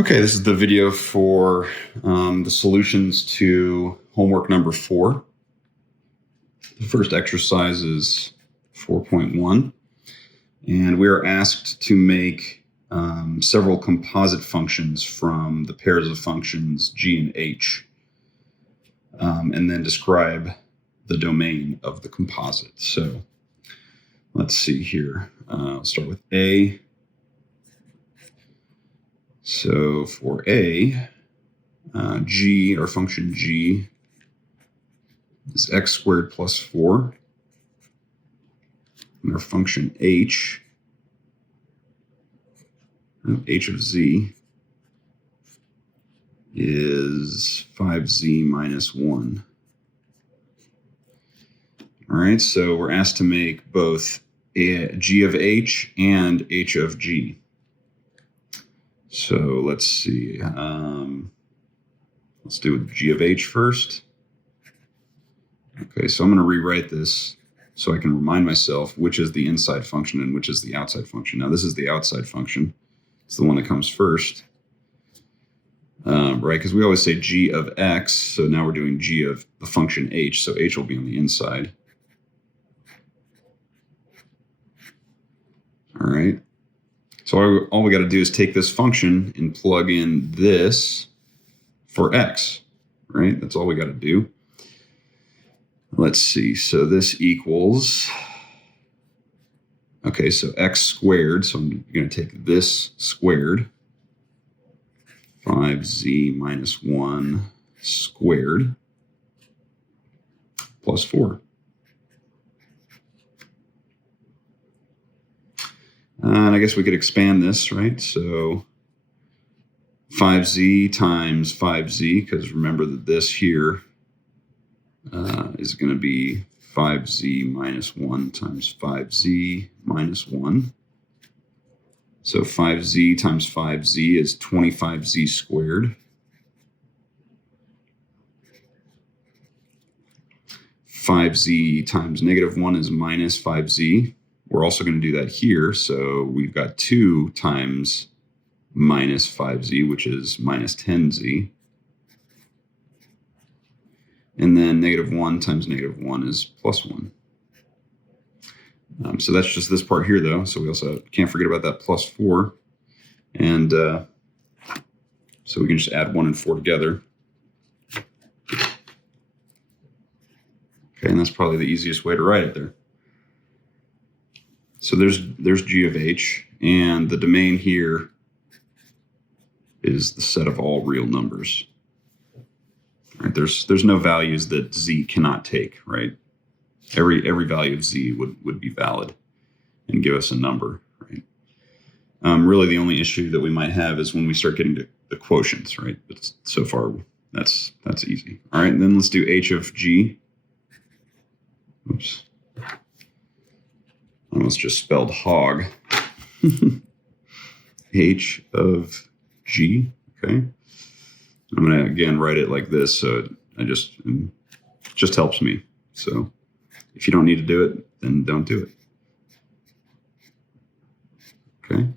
Okay, this is the video for the solutions to homework number 4. The first exercise is 4.1, and we are asked to make several composite functions from the pairs of functions g and h, and then describe the domain of the composite. So let's see here. I'll start with A. So for A, g, our function g, is x squared plus 4. And our function h of z, is 5z minus 1. All right, so we're asked to make both g of h and h of g. So let's see. Let's do g of h first. Okay, so I'm going to rewrite this so I can remind myself which is the inside function and which is the outside function. Now, this is the outside function. It's the one that comes first, right? Because we always say g of x, so now we're doing g of the function h, so h will be on the inside. All right. So all we got to do is take this function and plug in this for x, right? That's all we got to do. Let's see. So this equals, okay, so x squared. So I'm going to take this squared, 5z minus 1 squared plus 4. And I guess we could expand this, right? So 5z times 5z, because remember that this here is going to be 5z minus 1 times 5z minus 1. So 5z times 5z is 25z squared. 5z times negative 1 is minus 5z. We're also going to do that here. So we've got 2 times minus 5z, which is minus 10z. And then negative 1 times negative 1 is plus 1. So that's just this part here, though. So we also can't forget about that plus 4. And so we can just add 1 and 4 together. Okay, and that's probably the easiest way to write it there. So there's g of h, and the domain here is the set of all real numbers. Right? There's no values that z cannot take, right? Every value of z would be valid and give us a number, right? Really, the only issue that we might have is when we start getting to the quotients, right? But so far, that's easy. All right, and then let's do h of g. Oops. I almost just spelled hog. H of g, okay? I'm going to, again, write it like this, so it just helps me. So if you don't need to do it, then don't do it. Okay?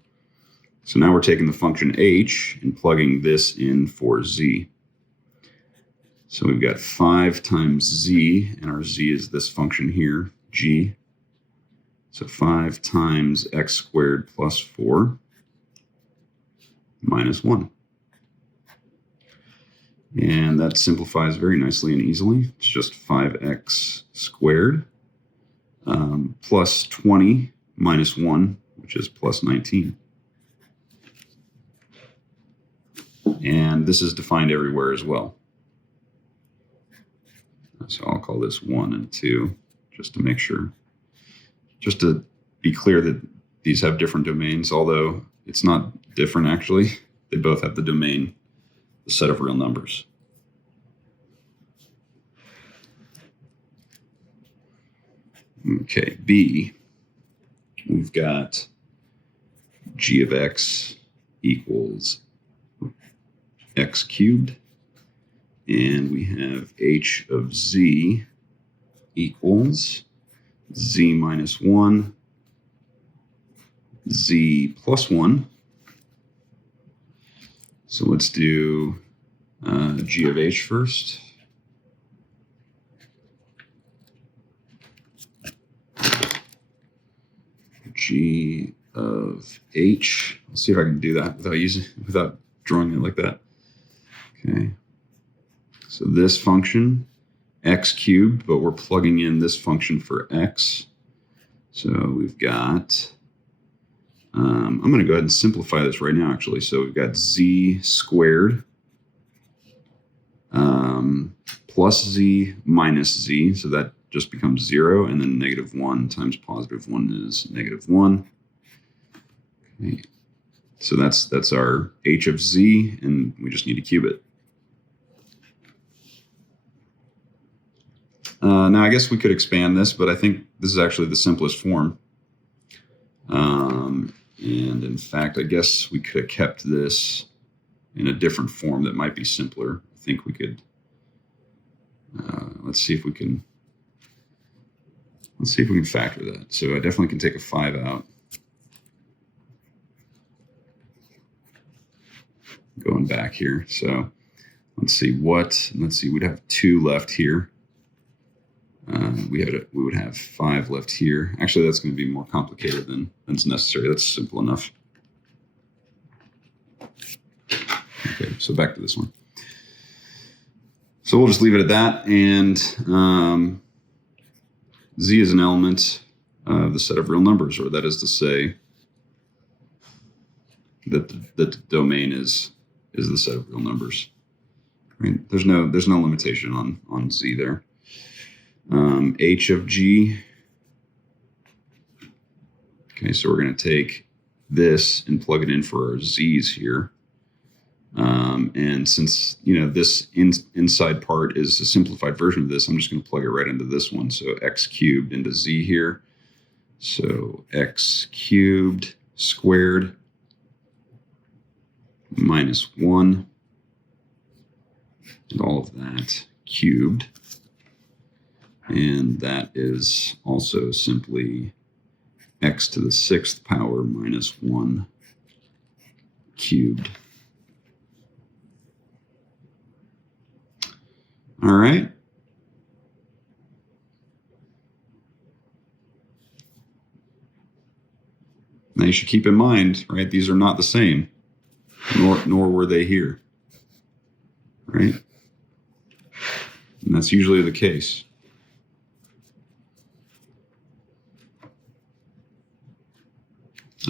So now we're taking the function h and plugging this in for z. So we've got 5 times z, and our z is this function here, g. So 5 times x squared plus 4 minus 1. And that simplifies very nicely and easily. It's just 5x squared plus 20 minus 1, which is plus 19. And this is defined everywhere as well. So I'll call this 1 and 2 just to make sure. Just to be clear that these have different domains, although it's not different actually. They both have the domain, the set of real numbers. Okay, B, we've got g of x equals x cubed, and we have h of z equals z minus 1, z plus 1. So let's do g of h first. G of h. Let's see if I can do that without drawing it like that. Okay. So this function, x cubed, but we're plugging in this function for x. So we've got, I'm going to go ahead and simplify this right now, actually. So we've got z squared plus z minus z. So that just becomes 0. And then -1 times +1 is -1. Okay. So that's our h of z, and we just need to cube it. Now, I guess we could expand this, but I think this is actually the simplest form. And in fact, I guess we could have kept this in a different form that might be simpler. I think we could, let's see if we can factor that. So I definitely can take a 5 out. Going back here. So let's see, we'd have 2 left here. We would have 5 left here. Actually, that's going to be more complicated than it's necessary. That's simple enough. Okay, so back to this one. So we'll just leave it at that. And z is an element of the set of real numbers, or that is to say that the domain is the set of real numbers. Right? There's no limitation on z there. H of g. Okay, so we're going to take this and plug it in for our z's here. And since, this inside part is a simplified version of this, I'm just going to plug it right into this one. So x cubed into z here. So x cubed squared minus 1, and all of that cubed. And that is also simply x to the 6th power minus 1 cubed. All right. Now you should keep in mind, right, these are not the same, nor were they here, right? And that's usually the case.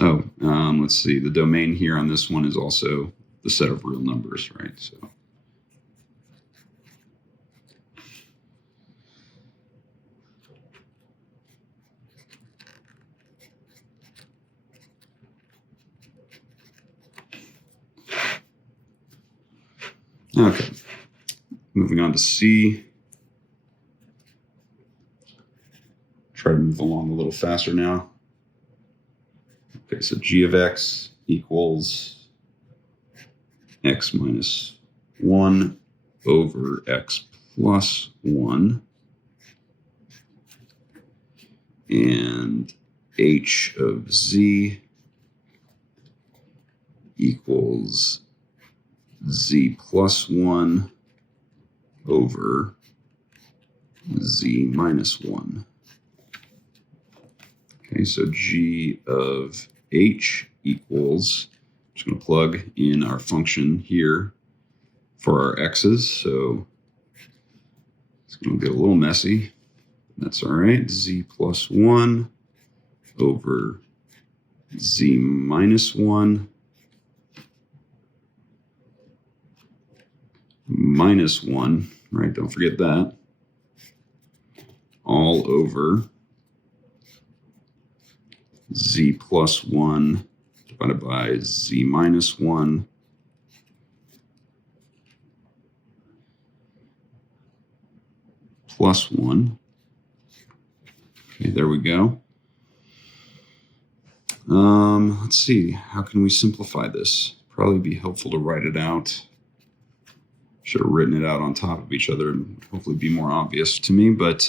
Oh, let's see. The domain here on this one is also the set of real numbers, right? So. Okay, moving on to C. Try to move along a little faster now. Okay, so g of x equals x minus 1 over x plus 1. And h of z equals z plus 1 over z minus 1. Okay, so g of h equals, I'm just going to plug in our function here for our x's. So it's going to get a little messy. That's all right. Z plus 1 over z minus 1 minus 1, right? Don't forget that. All over z plus 1 divided by z minus 1 plus 1. Okay, there we go. Let's see, how can we simplify this? Probably be helpful to write it out. Should have written it out on top of each other and hopefully be more obvious to me, but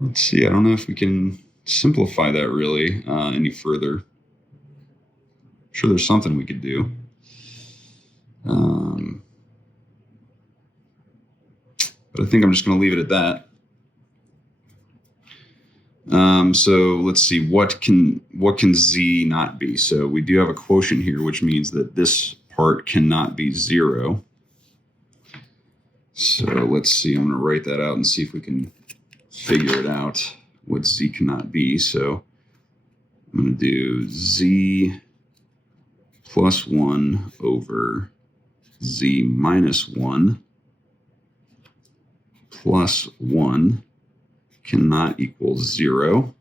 let's see, I don't know if we can simplify that really any further. I'm sure there's something we could do. But I think I'm just going to leave it at that. So let's see, what can z not be? So we do have a quotient here, which means that this part cannot be 0. So let's see, I'm going to write that out and see if we can figure it out, what z cannot be. So I'm going to do z plus 1 over z minus 1 plus 1 cannot equal 0.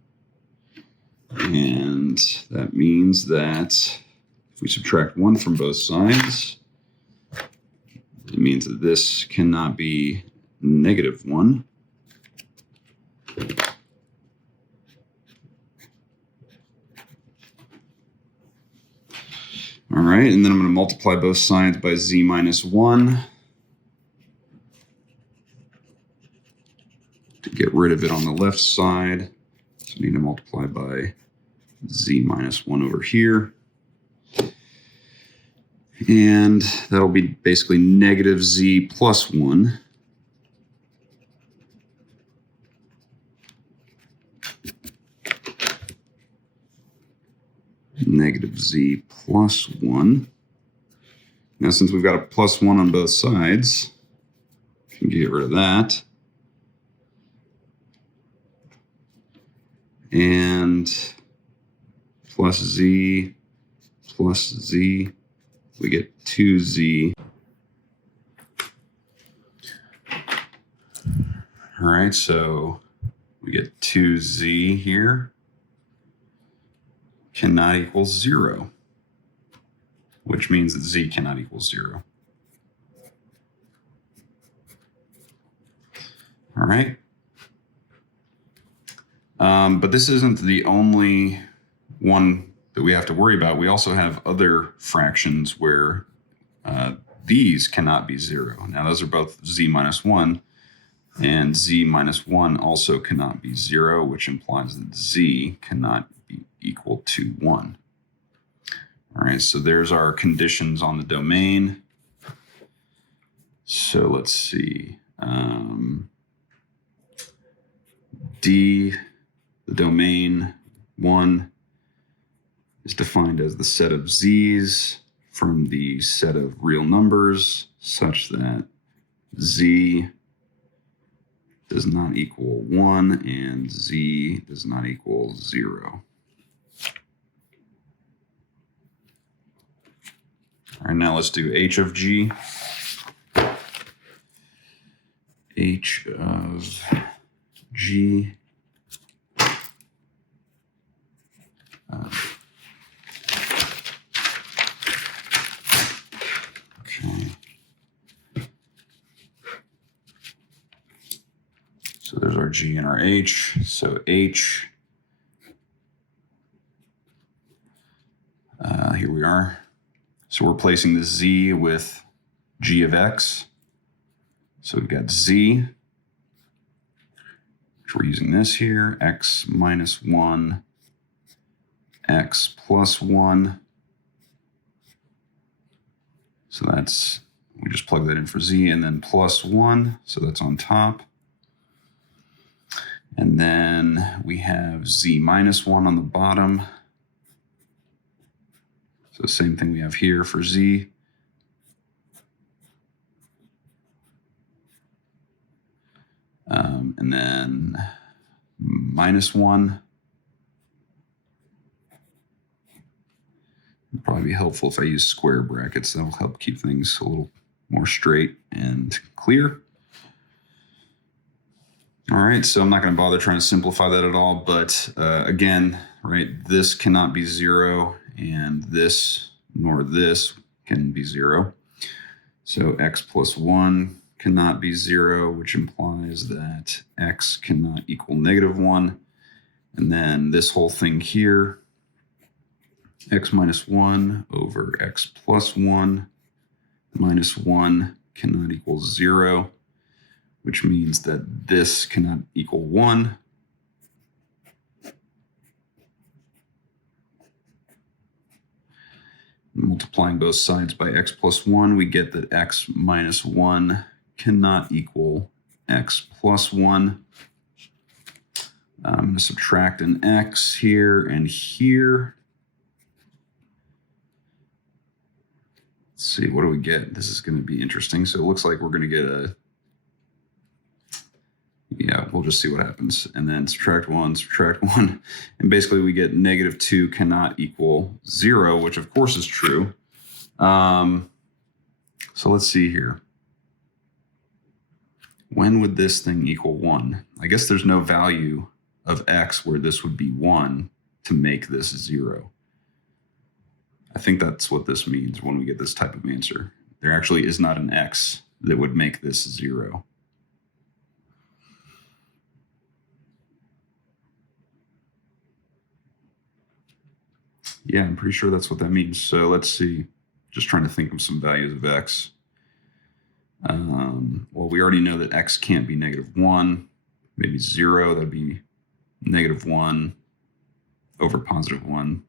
And that means that if we subtract 1 from both sides, it means that this cannot be negative 1. All right, and then I'm going to multiply both sides by z minus 1 to get rid of it on the left side. So I need to multiply by z minus 1 over here. And that'll be basically negative z plus 1. Negative z plus 1. Now, since we've got a plus 1 on both sides, we can get rid of that. And plus z, we get 2z. All right, so we get 2z here. Cannot equal 0, which means that z cannot equal 0. All right. But this isn't the only one that we have to worry about. We also have other fractions where these cannot be 0. Now, those are both z minus 1, and z minus 1 also cannot be 0, which implies that z cannot be equal to 1. All right, so there's our conditions on the domain. So let's see. D, the domain 1, is defined as the set of z's from the set of real numbers such that z does not equal 1 and z does not equal 0. All right, now let's do h of g. H of g. Okay. So there's our g and our h. So h, here we are. So we're placing the z with g of x. So we've got z, which we're using this here, x minus 1, x plus 1. So that's, we just plug that in for z, and then plus 1, so that's on top. And then we have z minus 1 on the bottom. So same thing we have here for z. And then minus 1. It'd probably be helpful if I use square brackets. That'll help keep things a little more straight and clear. All right, so I'm not going to bother trying to simplify that at all, but again, right, this cannot be 0, and this nor this can be 0. So x plus 1 cannot be 0, which implies that x cannot equal negative 1. And then this whole thing here, x minus 1 over x plus 1 minus 1 cannot equal 0, which means that this cannot equal 1. Multiplying both sides by x plus 1, we get that x minus 1 cannot equal x plus 1. I'm going to subtract an x here and here. Let's see, what do we get? This is going to be interesting. So it looks like we're going to get a, yeah, we'll just see what happens. And then subtract 1, and basically we get negative 2 cannot equal 0, which of course is true. So let's see here. When would this thing equal 1? I guess there's no value of x where this would be 1 to make this 0. I think that's what this means when we get this type of answer. There actually is not an x that would make this 0. Yeah, I'm pretty sure that's what that means. So let's see. Just trying to think of some values of x. Well, we already know that x can't be negative 1, maybe 0. That'd be negative 1 over positive 1.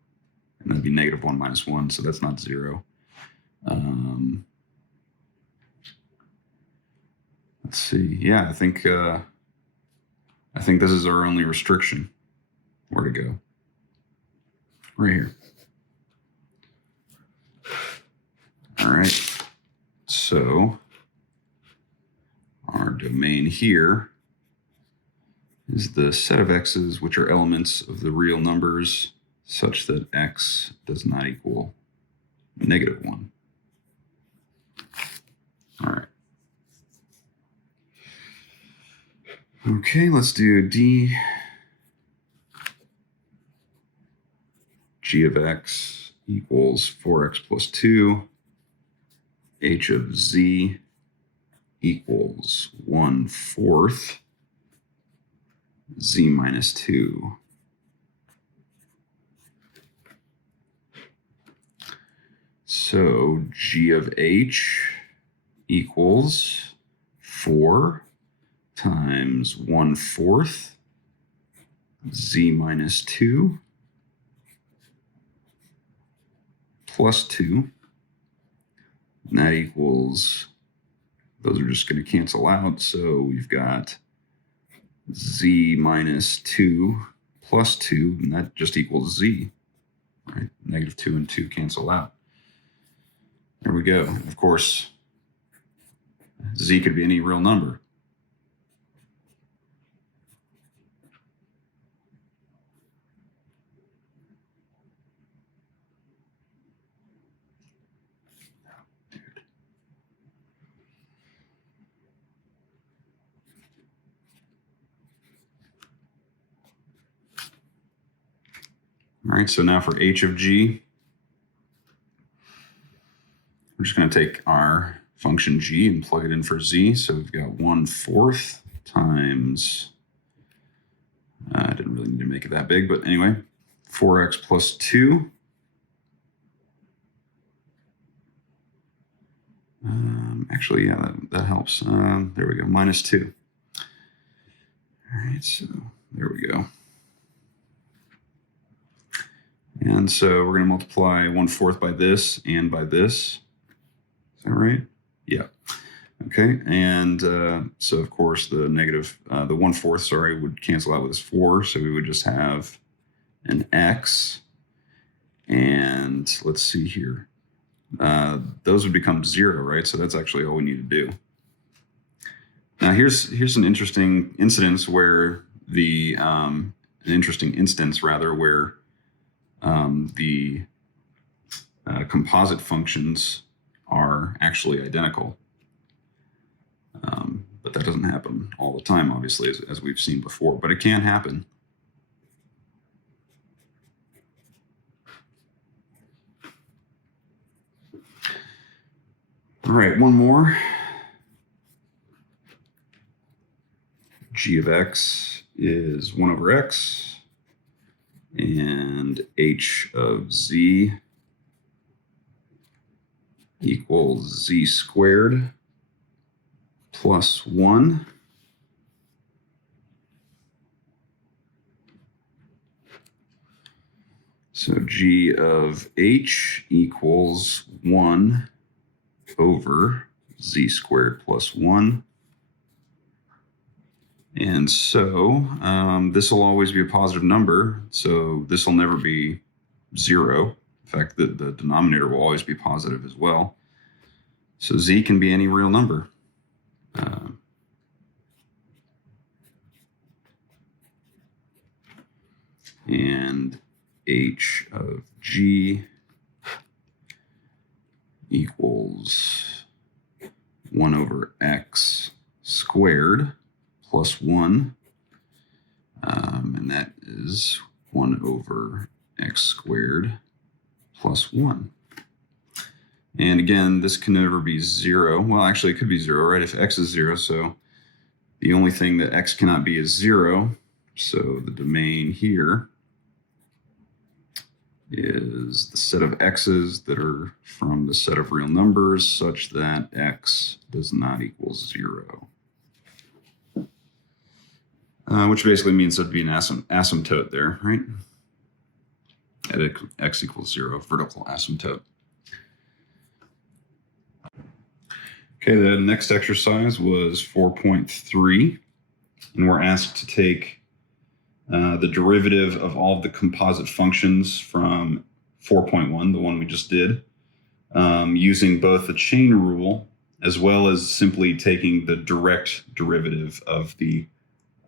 And that'd be negative 1 minus 1, so that's not 0. Let's see. Yeah, I think this is our only restriction. Where to go? Right here. All right. So our domain here is the set of x's which are elements of the real numbers such that x does not equal negative 1. All right. Okay, let's do d g of x equals 4x plus 2, h of z equals 1/4 z minus 2. So g of h equals 4 times 1/4 z minus 2 plus 2. And that equals, those are just going to cancel out. So we've got z minus 2 plus 2, and that just equals z. Right? Negative 2 and 2 cancel out. There we go. Of course, z could be any real number. All right, so now for h of g, we're just going to take our function g and plug it in for z. So we've got 1/4 times, I didn't really need to make it that big, but anyway, 4x plus 2. Actually, yeah, that helps. There we go, minus 2. All right, so there we go. And so we're going to multiply 1/4 by this and by this. Is that right? Yeah. Okay. And so, of course, the negative, the 1/4, sorry, would cancel out with this 4. So we would just have an x. And let's see here. Those would become 0, right? So that's actually all we need to do. Now, here's an interesting instance where the the composite functions are actually identical. But that doesn't happen all the time, obviously, as we've seen before, but it can happen. All right, one more. G of x is 1/x, and h of z equals z squared plus 1. So g of h equals 1 over z squared plus 1. And so this will always be a positive number, so this will never be 0. In fact, the denominator will always be positive as well. So z can be any real number. And h of g equals 1 over x squared plus 1. And that is 1 over x squared plus 1. And again, this can never be 0. Well, actually, it could be 0, right? If x is 0, so the only thing that x cannot be is 0. So the domain here is the set of x's that are from the set of real numbers such that x does not equal 0. Which basically means there'd be an asymptote there, right? At x equals 0, vertical asymptote. Okay, the next exercise was 4.3, and we're asked to take the derivative of all of the composite functions from 4.1, the one we just did, using both the chain rule as well as simply taking the direct derivative of the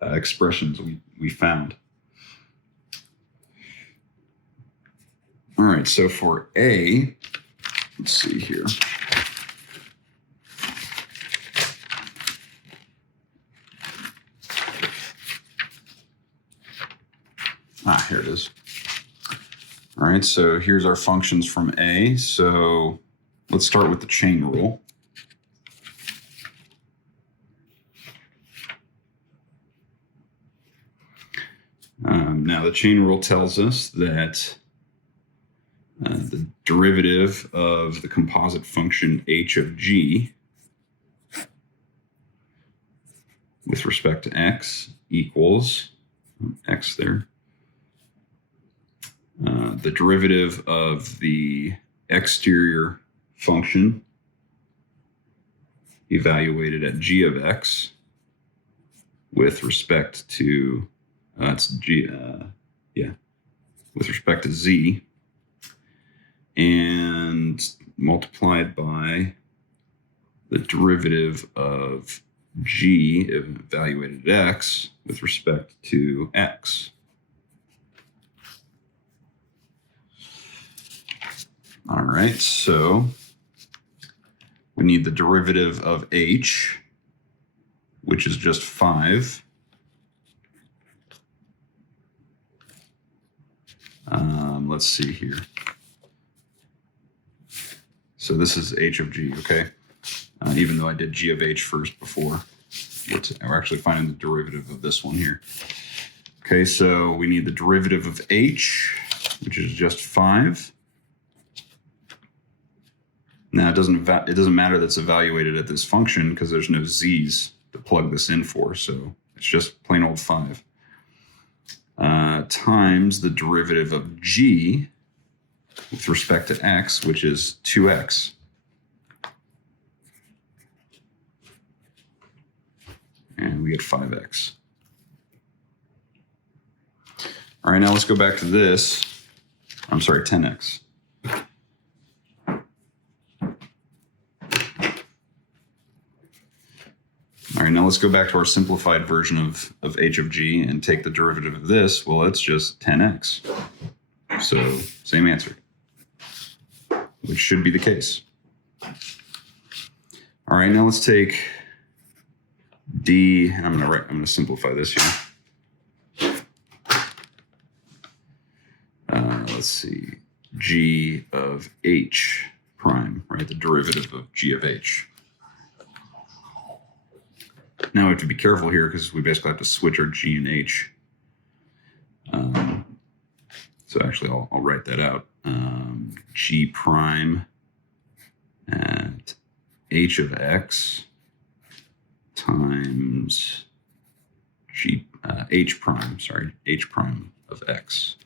expressions we found. All right, so for A, let's see here. Here it is. All right, so here's our functions from A. So let's start with the chain rule. Now the chain rule tells us that the derivative of the composite function h of g with respect to x equals x there. The derivative of the exterior function evaluated at g of x with respect to with respect to z, and multiplied by the derivative of g evaluated at x with respect to x. All right, so we need the derivative of h, which is just 5. Let's see here. So this is h of g, okay? Even though I did g of h first before. We're actually finding the derivative of this one here. Okay, so we need the derivative of h, which is just 5. Now it doesn't matter that's evaluated at this function because there's no z's to plug this in for, so it's just plain old 5. Times the derivative of g with respect to x, which is 2x. And we get 5x. All right, now let's go back to this. I'm sorry, 10x. All right, now let's go back to our simplified version of h of g and take the derivative of this. Well, it's just 10x. So same answer, which should be the case. All right, now let's take d, and I'm gonna simplify this here. Let's see, g of h prime, right? The derivative of g of h. Now we have to be careful here because we basically have to switch our g and h. So actually, I'll write that out. G prime at h of x times h prime of x.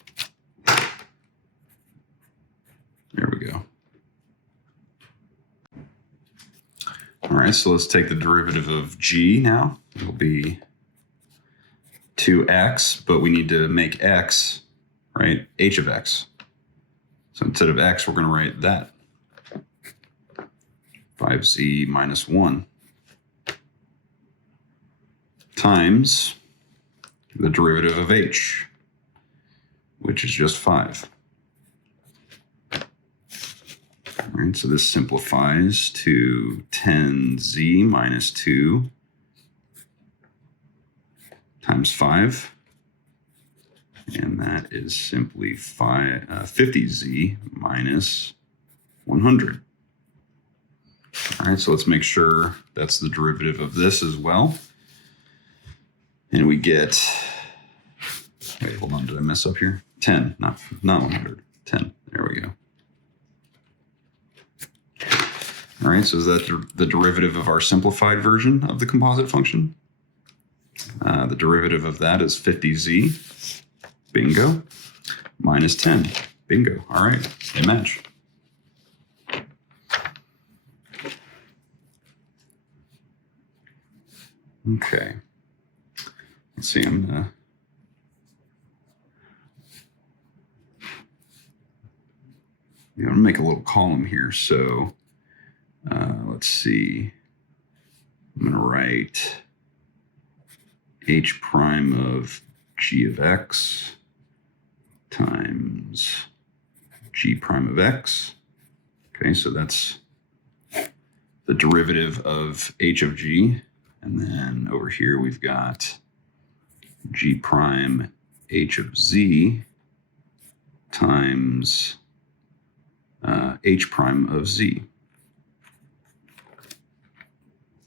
There we go. All right, so let's take the derivative of g now. It'll be 2x, but we need to make x, right, h of x. So instead of x, we're going to write that. 5z minus 1 times the derivative of h, which is just 5. All right, so this simplifies to 10z minus 2 times 5. And that is simply 50z minus 100. All right, so let's make sure that's the derivative of this as well. And we get, wait, hold on, did I mess up here? 10, not 100, 10, there we go. All right, so is that the derivative of our simplified version of the composite function? The derivative of that is 50z, bingo, minus 10, bingo. All right, they match. Okay, let's see, I'm gonna make a little column here. So let's see, I'm gonna write h prime of g of x times g prime of x. Okay, so that's the derivative of h of g. And then over here we've got g prime h of z times h prime of z.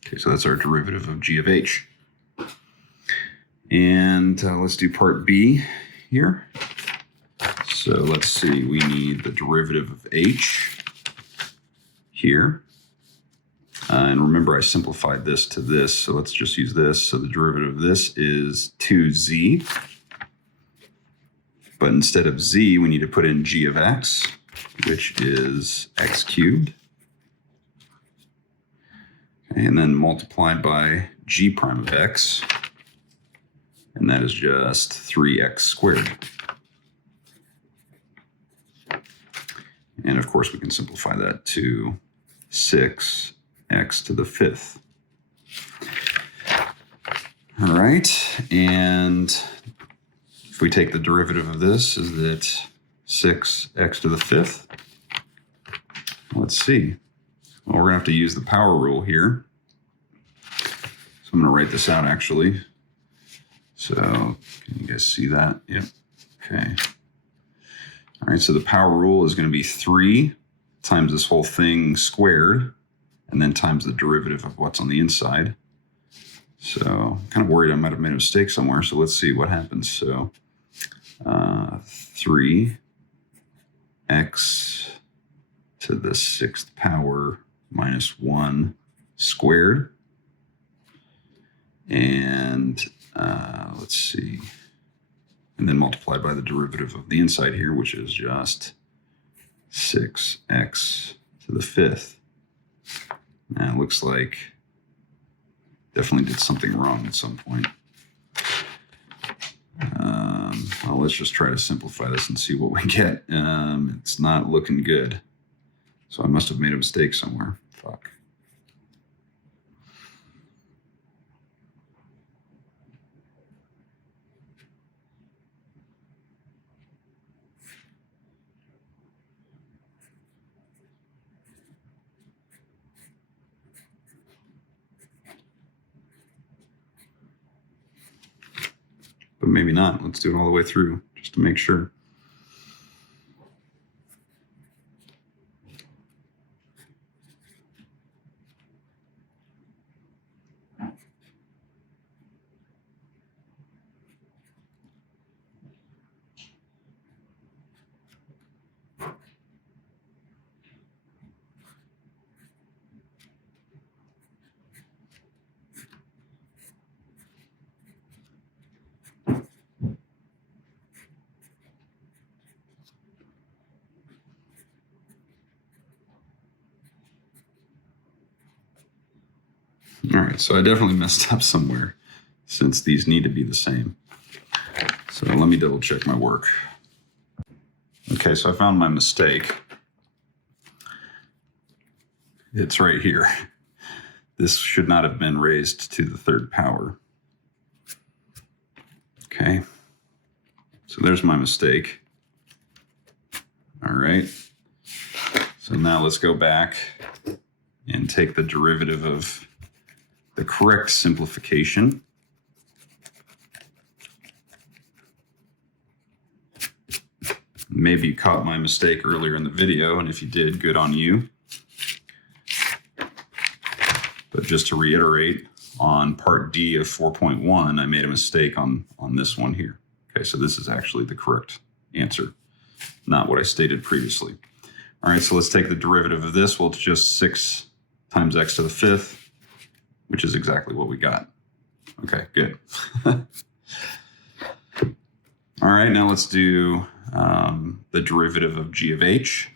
Okay, so that's our derivative of g of h. And let's do part B here. So let's see, we need the derivative of h here. And remember, I simplified this to this, so let's just use this. So the derivative of this is 2z. But instead of z, we need to put in g of x, which is x cubed. Okay, and then multiplied by g prime of x, and that is just 3x squared. And of course, we can simplify that to 6x to the 5th. All right, and if we take the derivative of this, is that 6x to the 5th? Let's see. Well, we're going to have to use the power rule here. So I'm going to write this out, actually. So can you guys see that? Yep. Okay. All right, so the power rule is going to be 3 times this whole thing squared, and then times the derivative of what's on the inside. So I'm kind of worried I might have made a mistake somewhere, so let's see what happens. So 3x to the 6th power minus 1 squared. And let's see, and then multiplied by the derivative of the inside here, which is just 6x to the 5th. Now it looks like definitely did something wrong at some point. Well, let's just try to simplify this and see what we get. It's not looking good. So I must have made a mistake somewhere. Fuck. But maybe not. Let's do it all the way through just to make sure. All right, so I definitely messed up somewhere since these need to be the same. So let me double check my work. Okay, so I found my mistake. It's right here. This should not have been raised to the third power. Okay, so there's my mistake. All right, so now let's go back and take the derivative of the correct simplification. Maybe you caught my mistake earlier in the video, and if you did, good on you. But just to reiterate, on part D of 4.1, I made a mistake on this one here. Okay, so this is actually the correct answer, not what I stated previously. All right, so let's take the derivative of this. Well, it's just 6 times x to the 5th, which is exactly what we got. Okay, good. All right, now let's do the derivative of g of h.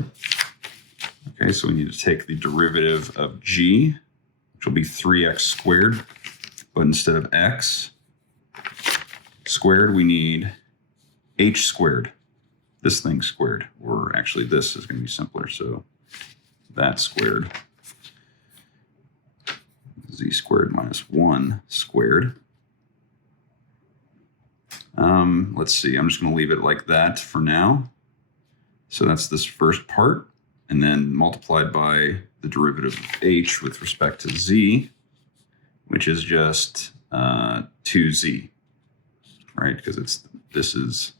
Okay, so we need to take the derivative of g, which will be 3x squared, but instead of x squared, we need h squared. This thing squared, or actually this is going to be simpler, so that squared. Z squared minus 1 squared. Let's see, I'm just going to leave it like that for now. So that's this first part, and then multiplied by the derivative of h with respect to z, which is just 2z, right? Because this is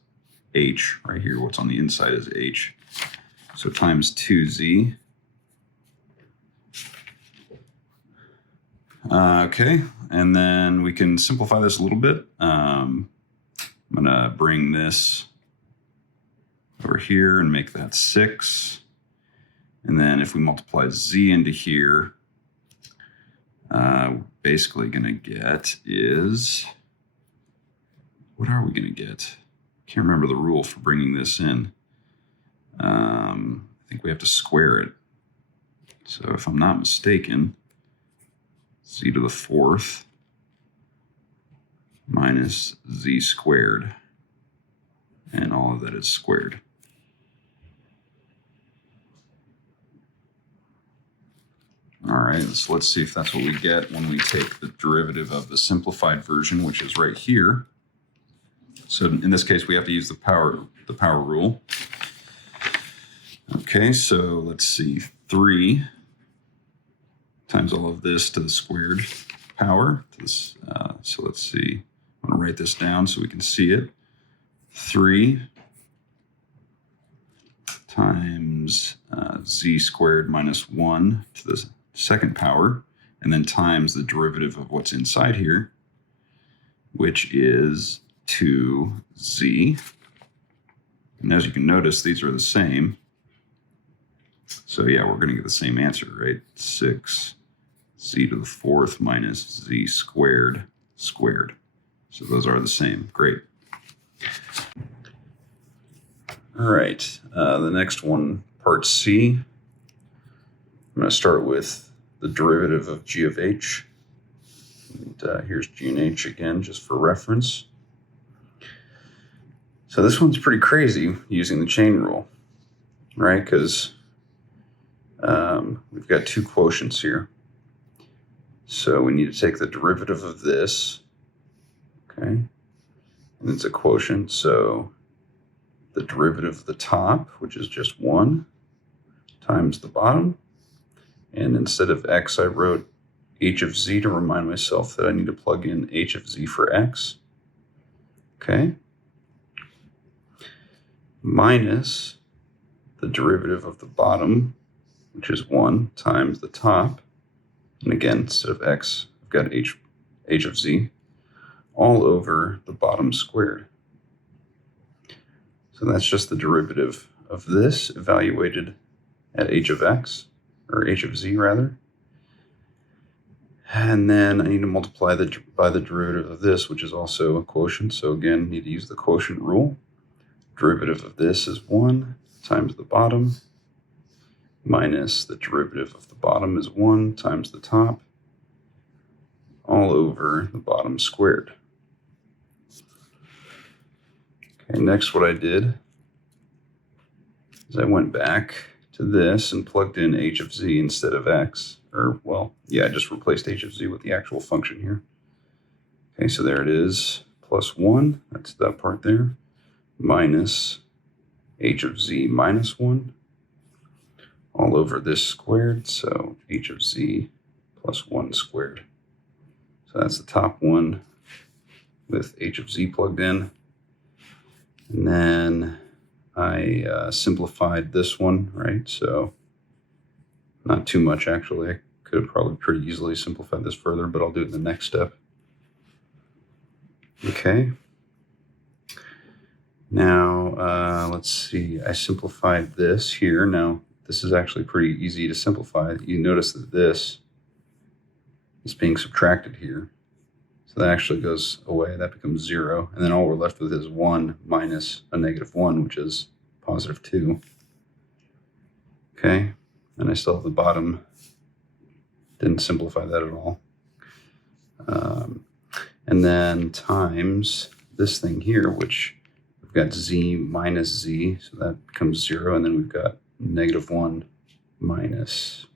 h right here. What's on the inside is h. So times 2z. Okay, and then we can simplify this a little bit. I'm going to bring this over here and make that 6. And then if we multiply z into here, basically going to get is, what are we going to get? Can't remember the rule for bringing this in. I think we have to square it. So if I'm not mistaken, z to the 4th minus z squared, and all of that is squared. All right, so let's see if that's what we get when we take the derivative of the simplified version, which is right here. So in this case, we have to use the power rule. Okay, so let's see, 3 times all of this to the squared power. So let's see, I'm going to write this down so we can see it. 3 times z squared minus 1 to the second power, and then times the derivative of what's inside here, which is 2z. And as you can notice, these are the same. So yeah, we're going to get the same answer, right? 6 z to the 4th minus z squared squared. So those are the same. Great. All right, the next one, part C. I'm going to start with the derivative of g of h. And here's g and h again, just for reference. So this one's pretty crazy using the chain rule, right? Because we've got 2 quotients here. So we need to take the derivative of this, okay? And it's a quotient, so the derivative of the top, which is just 1, times the bottom. And instead of x, I wrote h of z to remind myself that I need to plug in h of z for x. Okay. Minus the derivative of the bottom, which is 1, times the top. And again, instead of x, I've got h of z, all over the bottom squared. So that's just the derivative of this evaluated at h of x, or h of z rather. And then I need to multiply by the derivative of this, which is also a quotient. So again, need to use the quotient rule. Derivative of this is 1 times the bottom, minus the derivative of the bottom is 1 times the top. all over the bottom squared. Okay, next what I did is I went back to this and plugged in h of z instead of x. Or, well, yeah, I just replaced h of z with the actual function here. Okay, so there it is, plus 1, that's that part there, minus h of z minus 1, all over this squared, so h of z plus 1 squared. So that's the top one with h of z plugged in. And then I simplified this one, right? So not too much, actually. I could have probably pretty easily simplified this further, but I'll do it in the next step. Okay. Now, let's see. I simplified this here. Now, this is actually pretty easy to simplify. You notice that this is being subtracted here. So that actually goes away. That becomes 0. And then all we're left with is 1 minus a negative 1, which is positive 2. Okay. And I still have the bottom. Didn't simplify that at all. And then times this thing here, which we've got z minus z. So that becomes 0. And then we've got negative 1 minus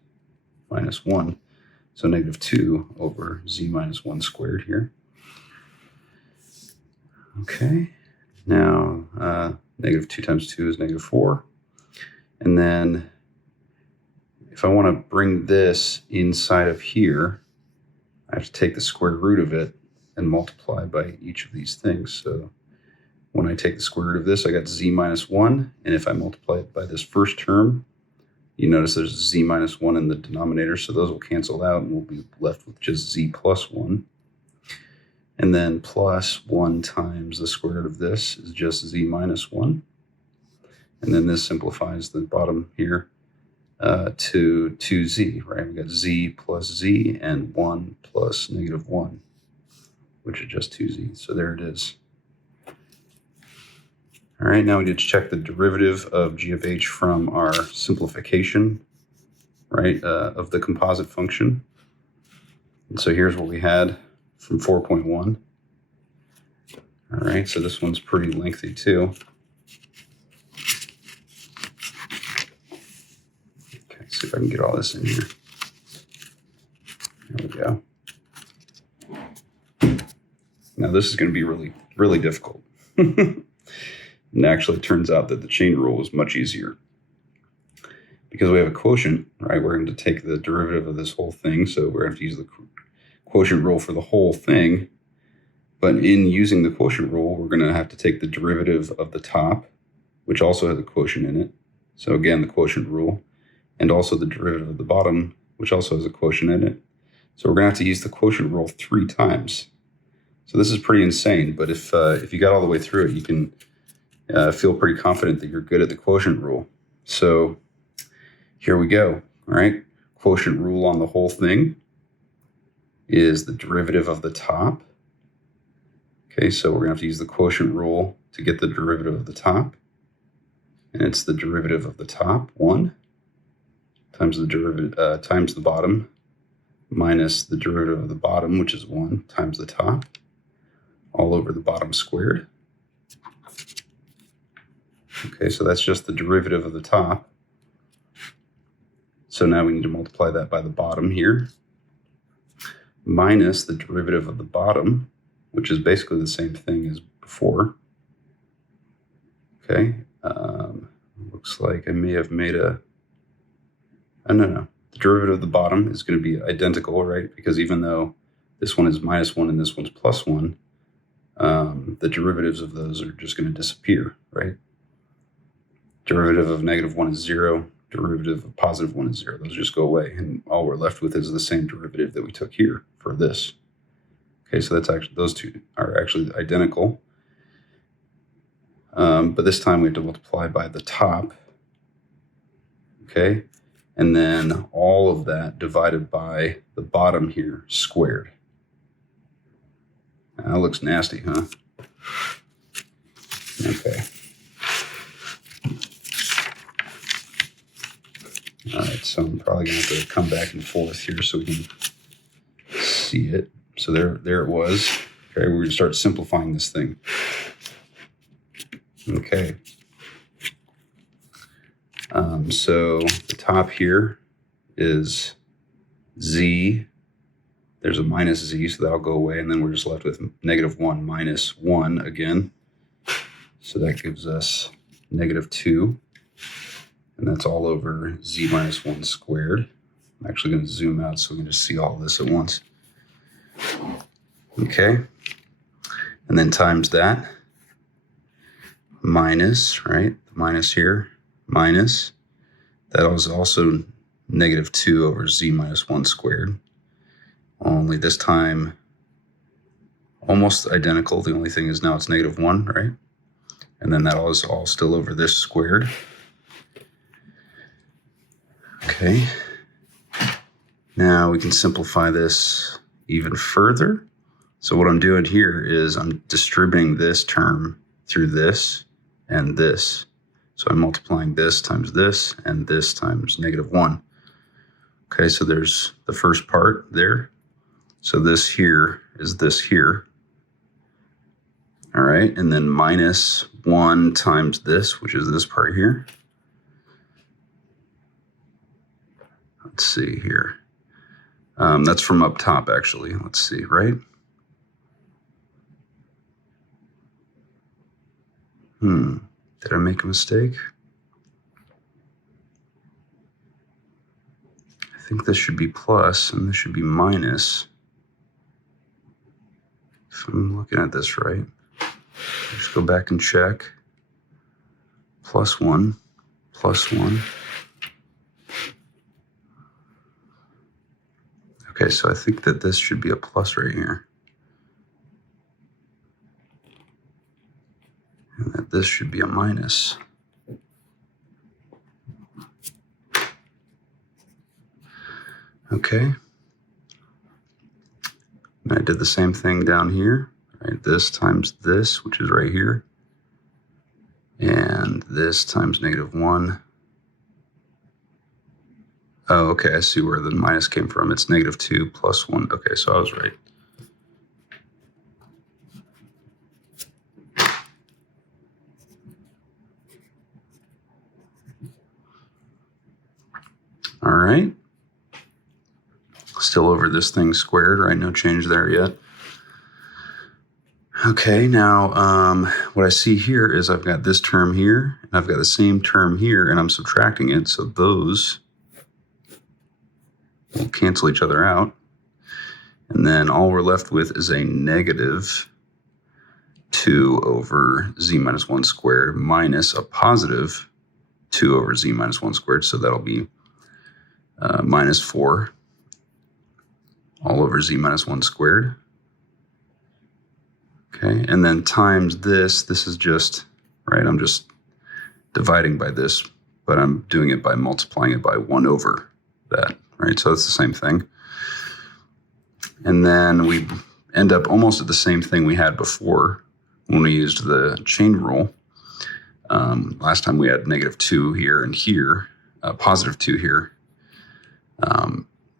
1. So negative 2 over z minus 1 squared here. Okay, now negative 2 times 2 is negative 4. And then if I want to bring this inside of here, I have to take the square root of it and multiply by each of these things. So when I take the square root of this, I got z minus 1. And if I multiply it by this first term, you notice there's z minus 1 in the denominator, so those will cancel out, and we'll be left with just z plus 1. And then plus 1 times the square root of this is just z minus 1. And then this simplifies the bottom here to 2z, right? We've got z plus z and 1 plus negative 1, which is just 2z. So there it is. All right, now we need to check the derivative of g of h from our simplification, right, of the composite function. And so here's what we had from 4.1. All right, so this one's pretty lengthy too. Okay, see if I can get all this in here. There we go. Now this is going to be really, really difficult. And actually, it turns out that the chain rule is much easier. Because we have a quotient, right? We're going to take the derivative of this whole thing. So we're going to have to use the quotient rule for the whole thing. But in using the quotient rule, we're going to have to take the derivative of the top, which also has a quotient in it. So again, the quotient rule. And also the derivative of the bottom, which also has a quotient in it. So we're going to have to use the quotient rule 3 times. So this is pretty insane. But if you got all the way through it, you can feel pretty confident that you're good at the quotient rule. So here we go, all right? Quotient rule on the whole thing is the derivative of the top. Okay, so we're gonna have to use the quotient rule to get the derivative of the top. And it's the derivative of the top, 1, times the derivative times the bottom, minus the derivative of the bottom, which is 1, times the top, all over the bottom squared. Okay, so that's just the derivative of the top. So now we need to multiply that by the bottom here, minus the derivative of the bottom, which is basically the same thing as before. Okay, looks like I may have made a, no. The derivative of the bottom is going to be identical, right? Because even though this one is minus 1 and this one's plus 1, the derivatives of those are just going to disappear, right? Derivative of negative 1 is 0. Derivative of positive 1 is 0. Those just go away. And all we're left with is the same derivative that we took here for this. Okay, so that's actually, those two are actually identical. But this time we have to multiply by the top. Okay, and then all of that divided by the bottom here squared. Now, that looks nasty, huh? Okay. All right, so I'm probably going to have to come back and forth here so we can see it. So there it was. Okay, we're going to start simplifying this thing. Okay. So the top here is z. There's a minus z, so that'll go away, and then we're just left with -1 minus 1 again. So that gives us -2, and that's all over z minus 1 squared. I'm actually going to zoom out so we can just see all this at once. Okay, and then times that, minus, right, the minus here, minus, that was also -2 over z minus 1 squared. Only this time, almost identical. The only thing is now it's -1, right? And then that is all still over this squared. Okay. Now we can simplify this even further. So what I'm doing here is I'm distributing this term through this and this. So I'm multiplying this times this and this times -1. Okay, so there's the first part there. So this here is this here. All right, and then -1 times this, which is this part here. Let's see here. That's from up top, actually. Let's see, right? Did I make a mistake? I think this should be plus and this should be minus. If I'm looking at this right. Just go back and check. +1, +1. Okay, so I think that this should be a plus right here. And that this should be a minus. Okay. And I did the same thing down here. Right, this times this, which is right here. And this times -1. Oh, okay, I see where the minus came from. It's -2 plus 1. Okay, so I was right. All right. Still over this thing squared, right? No change there yet. Okay, now what I see here is I've got this term here, and I've got the same term here, and I'm subtracting it, so those will cancel each other out. And then all we're left with is a -2 over z minus 1 squared minus a +2 over z minus 1 squared, so that'll be -4 all over z minus 1 squared. Okay, and then times this is just, right, I'm just dividing by this, but I'm doing it by multiplying it by 1 over that, right? So it's the same thing. And then we end up almost at the same thing we had before when we used the chain rule. Last time we had -2 here and here, +2 here,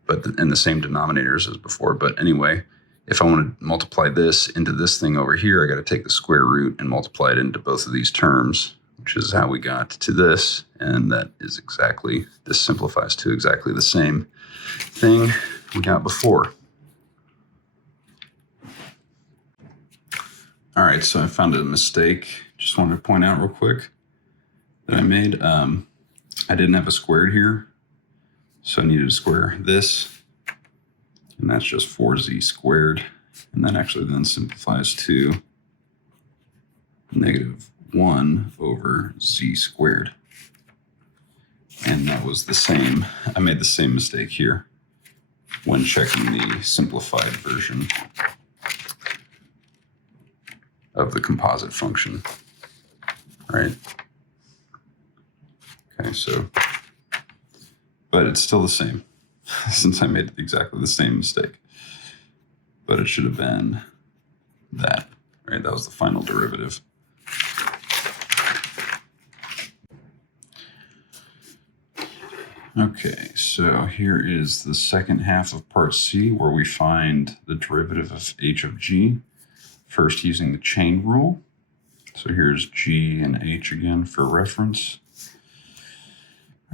but in the same denominators as before. But anyway, if I want to multiply this into this thing over here, I got to take the square root and multiply it into both of these terms, which is how we got to this. And that is exactly, this simplifies to exactly the same thing we got before. All right, so I found a mistake. Just wanted to point out real quick that I made. I didn't have a squared here, so I needed to square this. And that's just 4z squared. And that actually then simplifies to -1 over z squared. And that was the same. I made the same mistake here when checking the simplified version of the composite function, right? Okay, so, but it's still the same. Since I made exactly the same mistake. But it should have been that, right? That was the final derivative. Okay, so here is the second half of part C, where we find the derivative of h of g, first using the chain rule. So here's g and h again for reference.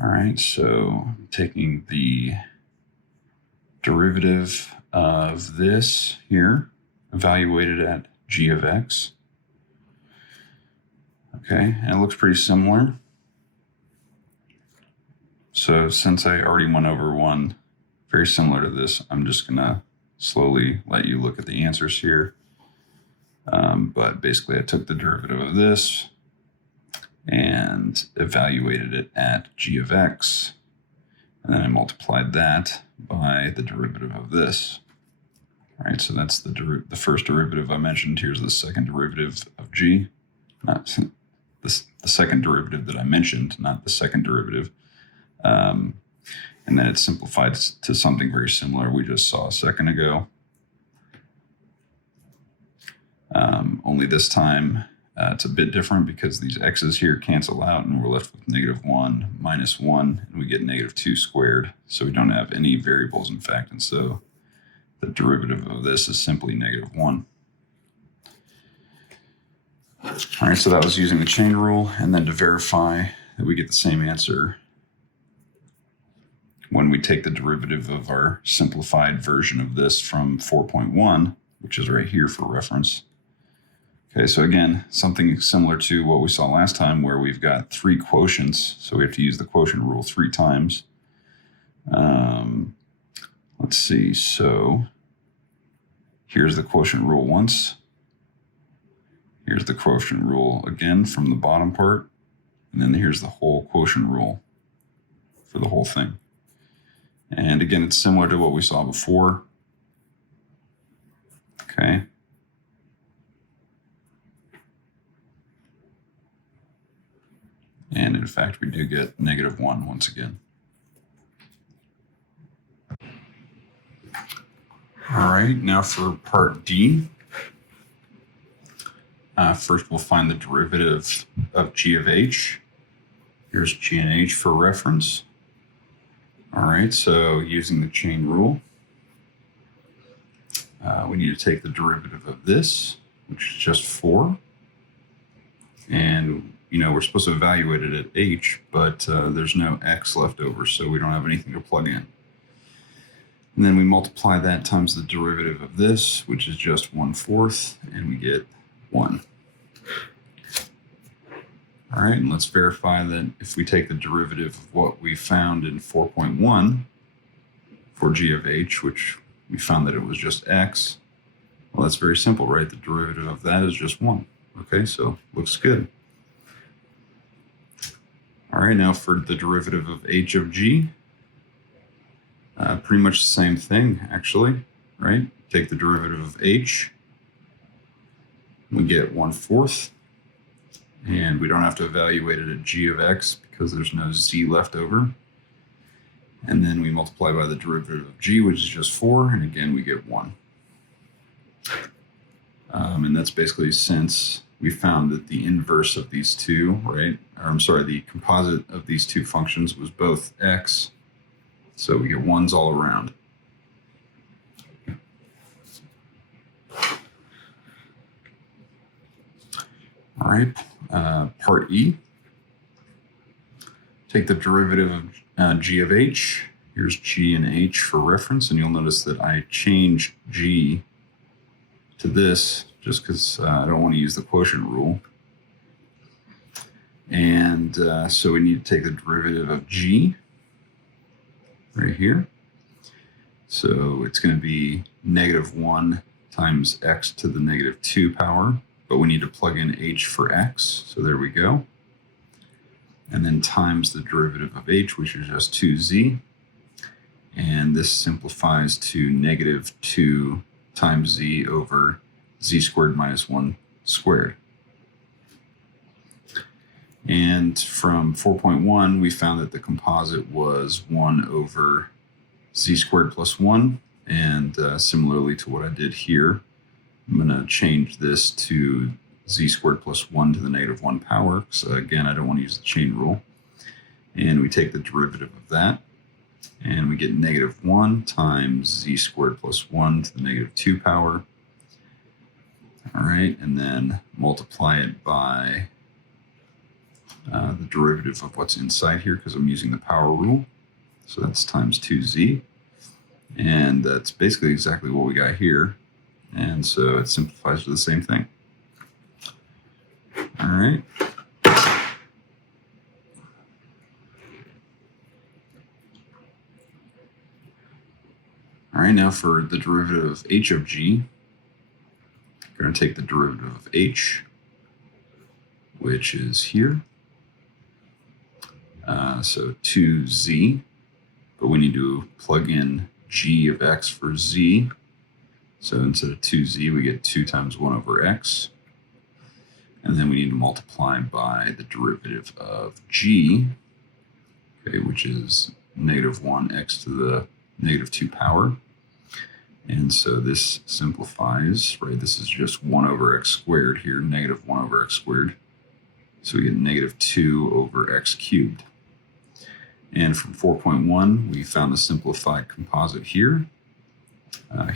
All right, so taking the derivative of this here, evaluated at g of x. Okay, and it looks pretty similar. So since I already went over one very similar to this, I'm just gonna slowly let you look at the answers here. But basically I took the derivative of this and evaluated it at g of x. And then I multiplied that by the derivative of this. All right, so that's the first derivative I mentioned. Here's the second derivative of g. Not the second derivative that I mentioned, not the second derivative. And then it's simplified to something very similar we just saw a second ago. Only this time it's a bit different because these x's here cancel out and we're left with -1 minus 1, and we get -2 squared. So we don't have any variables, in fact, and so the derivative of this is simply -1. All right, so that was using the chain rule, and then to verify that we get the same answer when we take the derivative of our simplified version of this from 4.1, which is right here for reference. Okay, so again, something similar to what we saw last time where we've got 3 quotients, so we have to use the quotient rule 3 times. Let's see, so here's the quotient rule once. Here's the quotient rule again from the bottom part, and then here's the whole quotient rule for the whole thing. And again, it's similar to what we saw before. Okay. And in fact, we do get -1 once again. All right, now for part D. First, we'll find the derivative of g of h. Here's g and h for reference. All right, so using the chain rule, we need to take the derivative of this, which is just 4. And, we're supposed to evaluate it at h, but there's no x left over, so we don't have anything to plug in. And then we multiply that times the derivative of this, which is just 1/4, and we get 1. All right, and let's verify that if we take the derivative of what we found in 4.1 for g of h, which we found that it was just x, well, that's very simple, right? The derivative of that is just 1. Okay, so looks good. All right, now for the derivative of h of g, pretty much the same thing, actually, right? Take the derivative of h, we get 1/4, and we don't have to evaluate it at g of x because there's no z left over. And then we multiply by the derivative of g, which is just 4, and again, we get 1. And that's basically since we found that the inverse of these two, right? Or I'm sorry, the composite of these two functions was both x. So we get 1s all around. All right, part E. Take the derivative of g of h. Here's g and h for reference, and you'll notice that I change g to this just because I don't want to use the quotient rule. And so we need to take the derivative of g right here. So it's going to be -1 times x to the -2 power, but we need to plug in h for x. So there we go. And then times the derivative of h, which is just 2z. And this simplifies to -2 times z over z squared minus 1 squared. And from 4.1, we found that the composite was 1 over z squared plus 1. And similarly to what I did here, I'm going to change this to z squared plus 1 to the -1 power. So again, I don't want to use the chain rule. And we take the derivative of that, And we get negative 1 times z squared plus 1 to the negative 2 power. All right, and then multiply it by the derivative of what's inside here because I'm using the power rule. So that's times 2z. And that's basically exactly what we got here. And so it simplifies to the same thing. All right. All right, now for the derivative of h of g, we're going to take the derivative of h, which is here. So 2z, but we need to plug in g of x for z. So instead of 2z, we get 2 times 1 over x. And then we need to multiply by the derivative of g, okay, which is negative 1 x to the negative 2 power. And so this simplifies, right? This is just 1 over x squared here, negative 1 over x squared. So we get negative 2 over x cubed. And from 4.1, we found the simplified composite here. And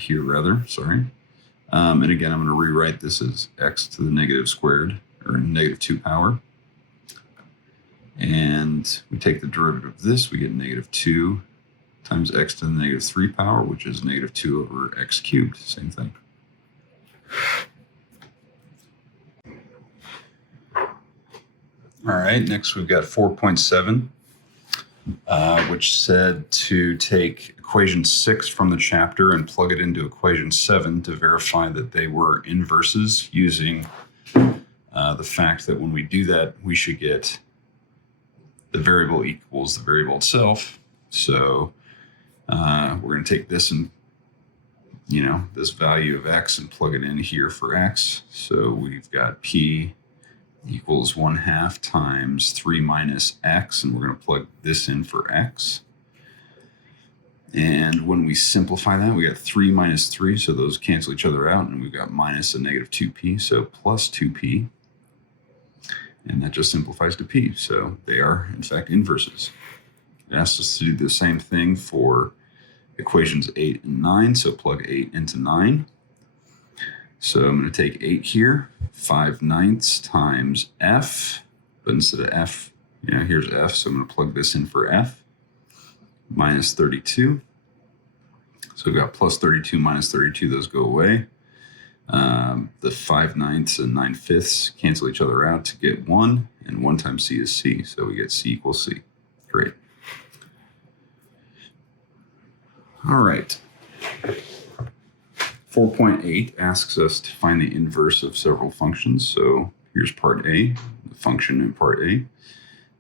again, I'm going to rewrite this as x to the negative squared, or negative 2 power. And we take the derivative of this, we get negative 2 times x to the negative 3 power, which is negative 2 over x cubed, same thing. All right, next we've got 4.7. Which said to take equation 6 from the chapter and plug it into equation 7 to verify that they were inverses using the fact that when we do that, we should get the variable equals the variable itself. So we're going to take this and, this value of x and plug it in here for x. So we've got p equals 1/2 times 3 minus x, and we're going to plug this in for x. And when we simplify that, we got 3 minus 3, so those cancel each other out, and we've got minus a negative 2p, so plus 2p. And that just simplifies to p, so they are, in fact, inverses. It asks us to do the same thing for equations 8 and 9, so plug 8 into 9. So I'm going to take 8 here, 5/9 times f, but instead of f, here's f, so I'm going to plug this in for f, minus 32. So we've got plus 32 minus 32, those go away. The 5/9 and 9/5 cancel each other out to get 1, and 1 times c is c, so we get c equals c. Great. All right. 4.8 asks us to find the inverse of several functions. So here's part A, the function in part A.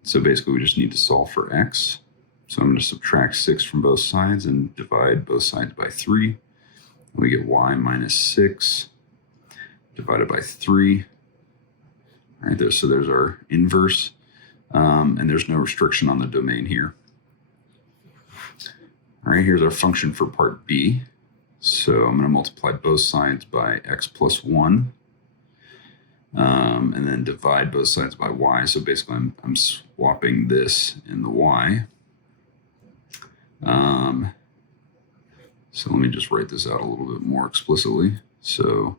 So basically we just need to solve for x. So I'm going to subtract 6 from both sides and divide both sides by 3. We get y minus 6 divided by 3. All right, so there's our inverse. And there's no restriction on the domain here. All right, here's our function for part B. So I'm going to multiply both sides by x plus 1, and then divide both sides by y. So basically I'm swapping this and the y. So let me just write this out a little bit more explicitly. So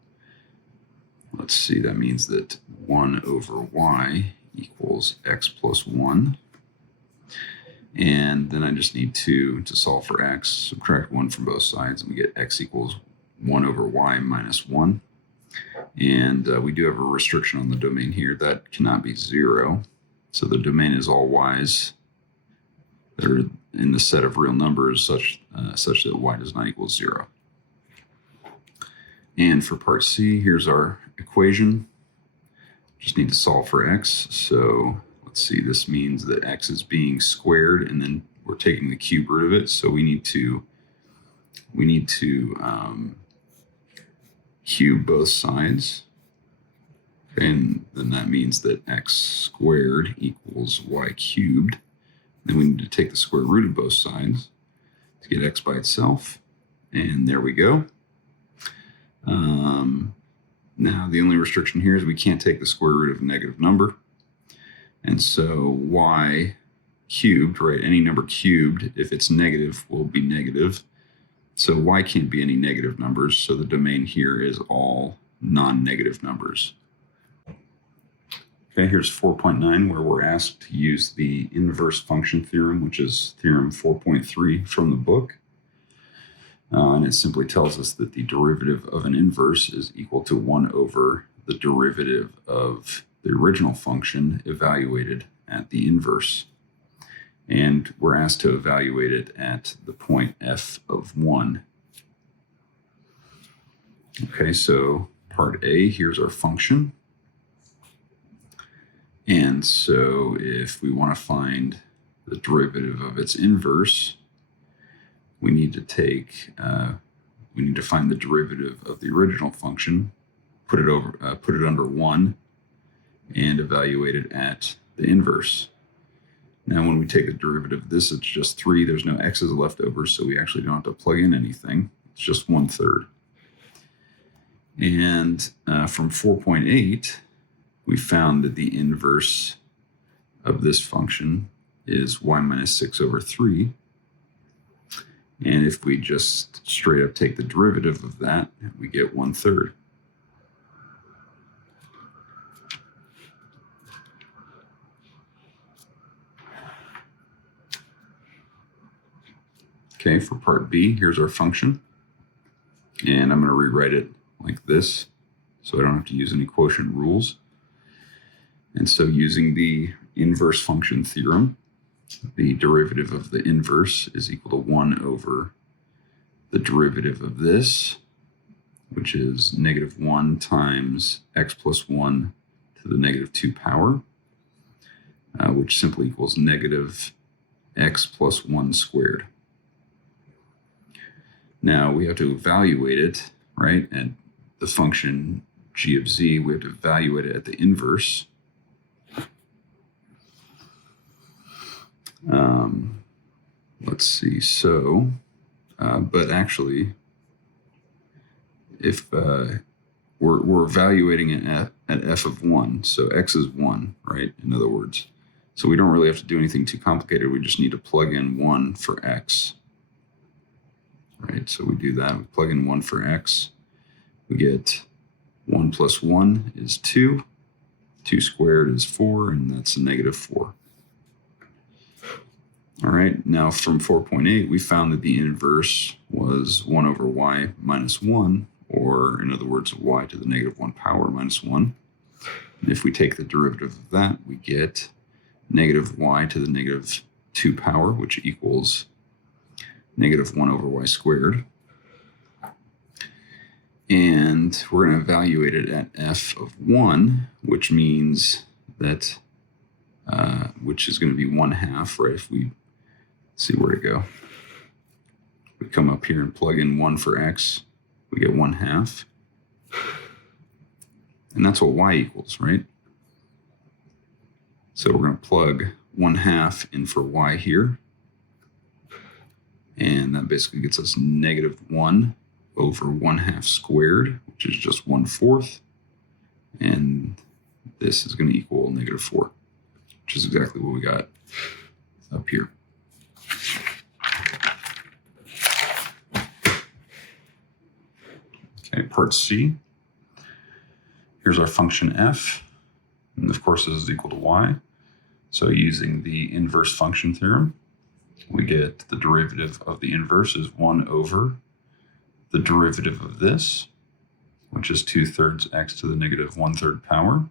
let's see, that means that 1 over y equals x plus 1. And then I just need to solve for x, subtract 1 from both sides, and we get x equals 1 over y minus 1. And we do have a restriction on the domain here. That cannot be 0. So the domain is all y's that are in the set of real numbers such that y does not equal 0. And for part C, here's our equation. Just need to solve for x. So let's see, this means that x is being squared, and then we're taking the cube root of it. So we need to cube both sides. Okay, and then that means that x squared equals y cubed. Then we need to take the square root of both sides to get x by itself. And there we go. Now the only restriction here is we can't take the square root of a negative number. And so y cubed, right? Any number cubed, if it's negative, will be negative. So y can't be any negative numbers. So the domain here is all non-negative numbers. Okay, here's 4.9, where we're asked to use the inverse function theorem, which is theorem 4.3 from the book. And it simply tells us that the derivative of an inverse is equal to 1 over the derivative of the original function evaluated at the inverse. And we're asked to evaluate it at the point f of 1. Okay, so part A, here's our function. And so if we want to find the derivative of its inverse, we need to find the derivative of the original function, put it under 1, and evaluate it at the inverse. Now, when we take the derivative of this, it's just 3. There's no x's left over, so we actually don't have to plug in anything. It's just 1/3. And from 4.8, we found that the inverse of this function is y minus 6 over 3. And if we just straight up take the derivative of that, we get 1/3. Okay, for part B, here's our function. And I'm going to rewrite it like this, so I don't have to use any quotient rules. And so using the inverse function theorem, the derivative of the inverse is equal to 1 over the derivative of this, which is -1 times x plus 1 to the -2 power, which simply equals negative x plus 1 squared. Now we have to evaluate it, right? And the function g of z, we have to evaluate it at the inverse. Let's see. So, but actually, if we're evaluating it at f of 1, so x is 1, right? In other words, so we don't really have to do anything too complicated. We just need to plug in 1 for x. Right, so we do that. We plug in 1 for x. We get 1 plus 1 is 2. 2 squared is 4, and that's a -4. All right, now from 4.8, we found that the inverse was 1 over y minus 1, or in other words, y to the -1 power minus 1. And if we take the derivative of that, we get -y to the -2 power, which equals -1 over y squared. And we're going to evaluate it at f of 1, which means that, which is going to be 1/2, right? If we see where to go, we come up here and plug in 1 for x, we get 1/2. And that's what y equals, right? So we're going to plug 1/2 in for y here. And that basically gets us -1 over 1/2 squared, which is just 1/4. And this is going to equal -4, which is exactly what we got up here. Okay, part C. Here's our function f. And of course, this is equal to y. So using the inverse function theorem, we get the derivative of the inverse is 1 over the derivative of this, which is 2/3 x to the -1/3 power.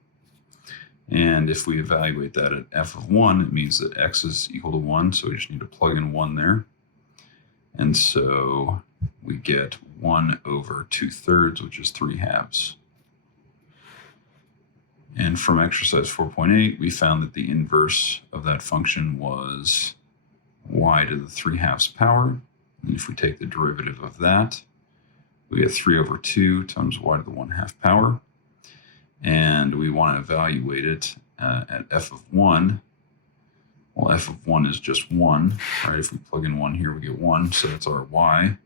And if we evaluate that at f of 1, it means that x is equal to 1, so we just need to plug in 1 there. And so we get 1 over 2/3, which is 3/2. And from exercise 4.8, we found that the inverse of that function was y to the 3/2 power. And if we take the derivative of that, we get 3 over 2 times y to the 1/2 power. And we want to evaluate it at f of 1. Well, f of 1 is just 1, right? If we plug in 1 here, we get 1, so that's our y.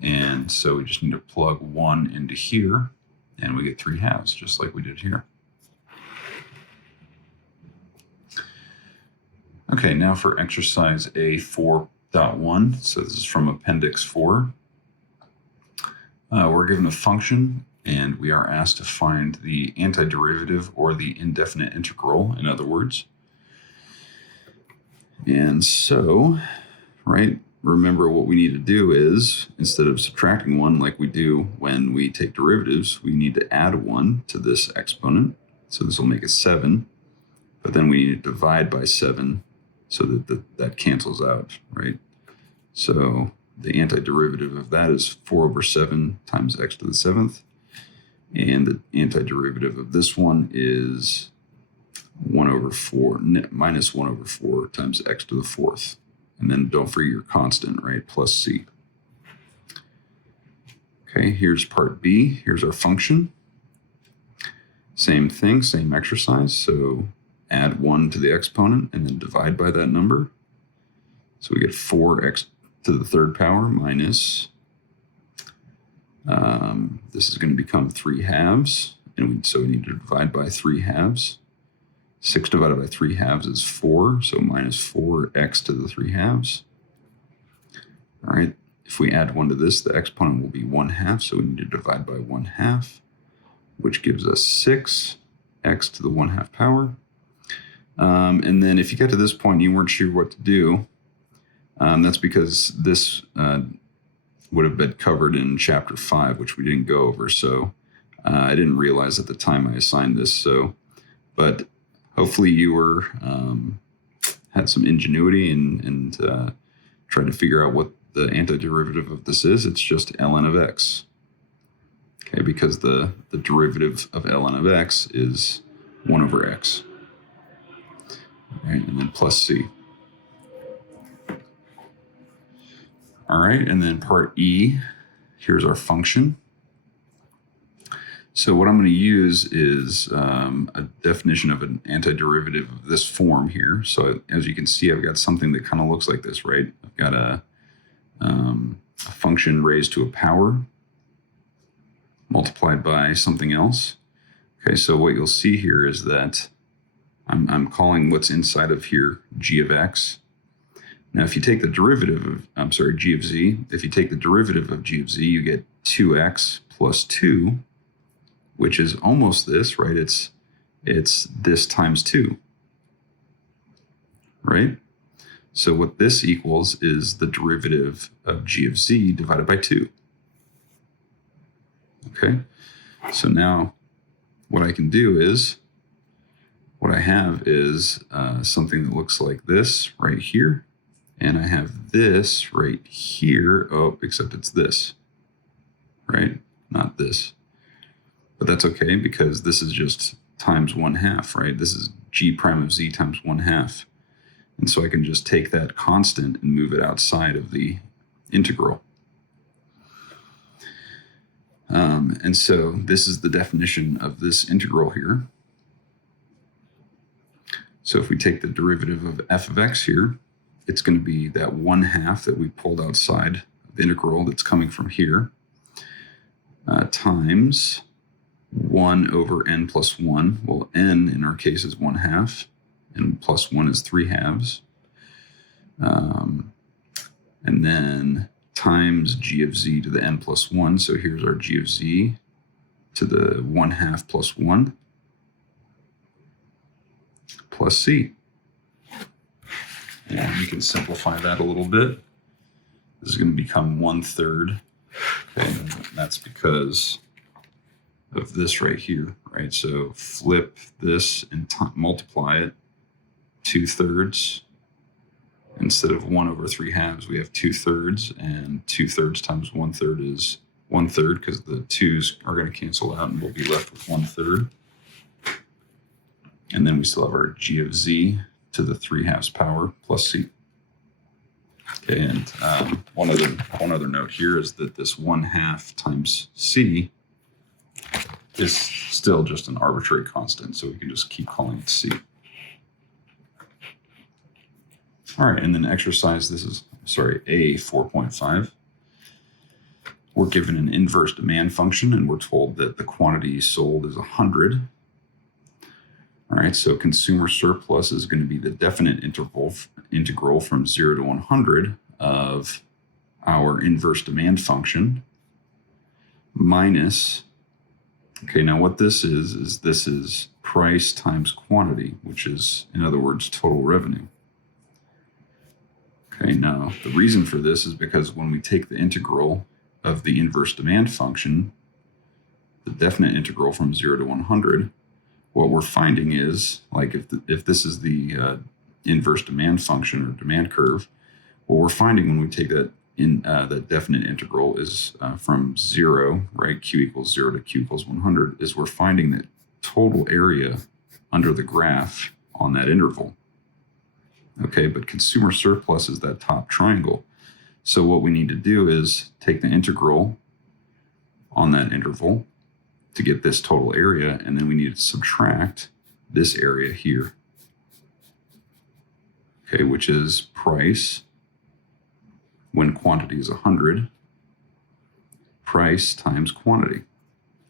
And so we just need to plug 1 into here, and we get 3/2, just like we did here. Okay, now for exercise A4.1. So this is from Appendix 4. We're given a function, and we are asked to find the antiderivative or the indefinite integral, in other words. And so, right, remember what we need to do is, instead of subtracting 1 like we do when we take derivatives, we need to add 1 to this exponent. So this will make it 7, but then we need to divide by 7 so that that cancels out, right? So the antiderivative of that is 4 over 7 times x to the 7th. And the antiderivative of this one is 1 over 4, minus 1 over 4 times x to the 4th. And then don't forget your constant, right? Plus c. Okay, here's part B. Here's our function. Same thing, same exercise. So add 1 to the exponent and then divide by that number. So we get 4x to the 3rd power minus, this is going to become 3 halves. And so we need to divide by 3 halves. 6 divided by 3 halves is 4, so minus 4x to the 3 halves. All right, if we add 1 to this, the exponent will be 1/2, so we need to divide by 1/2, which gives us 6x to the 1/2 power. And then if you get to this point and you weren't sure what to do, that's because this would have been covered in chapter 5, which we didn't go over. So I didn't realize at the time I assigned this. But hopefully you were had some ingenuity and tried to figure out what the antiderivative of this is. It's just ln of x. Okay, because the derivative of ln of x is 1 over x. All right, and then plus c. All right, and then part E, here's our function. So what I'm going to use is a definition of an antiderivative of this form here. So as you can see, I've got something that kind of looks like this, right? I've got a function raised to a power multiplied by something else. Okay, so what you'll see here is that I'm calling what's inside of here g of x. Now, if you take the derivative of, g of z, if you take the derivative of g of z, you get 2x plus 2, which is almost this, right? It's this times 2, right? So what this equals is the derivative of g of z divided by 2. Okay, so now what I can do is, what I have is something that looks like this right here. And I have this right here. Oh, except it's this, right? Not this. But that's okay because this is just times 1/2, right? This is g prime of z times 1/2. And so I can just take that constant and move it outside of the integral. And so this is the definition of this integral here. So if we take the derivative of f of x here, it's going to be that 1/2 that we pulled outside the integral that's coming from here, times 1 over n plus 1. Well, n in our case is 1/2, and plus 1 is 3 halves. And then times g of z to the n plus 1. So here's our g of z to the 1/2 plus 1 plus c. And we can simplify that a little bit. This is going to become 1/3. Okay, and that's because of this right here, right? So flip this and multiply it 2/3. Instead of 1 over 3 halves, we have 2/3, and 2/3 times 1/3 is 1/3 because the 2's are going to cancel out and we'll be left with 1/3. And then we still have our g of z to the 3 halves power plus c. Okay, and one other note here is that this 1/2 times c is still just an arbitrary constant, so we can just keep calling it c. All right, and then exercise, A 4.5. We're given an inverse demand function, and we're told that the quantity sold is 100. All right, so consumer surplus is going to be the definite integral from 0 to 100 of our inverse demand function minus, okay, now what this is this is price times quantity, which is, in other words, total revenue. Okay, now the reason for this is because when we take the integral of the inverse demand function, the definite integral from 0 to 100, what we're finding is, like if this is the inverse demand function or demand curve, what we're finding when we take that the definite integral is from 0, right, q equals 0 to q equals 100, is we're finding that total area under the graph on that interval. Okay, but consumer surplus is that top triangle. So what we need to do is take the integral on that interval to get this total area, and then we need to subtract this area here, okay, which is price when quantity is 100, price times quantity,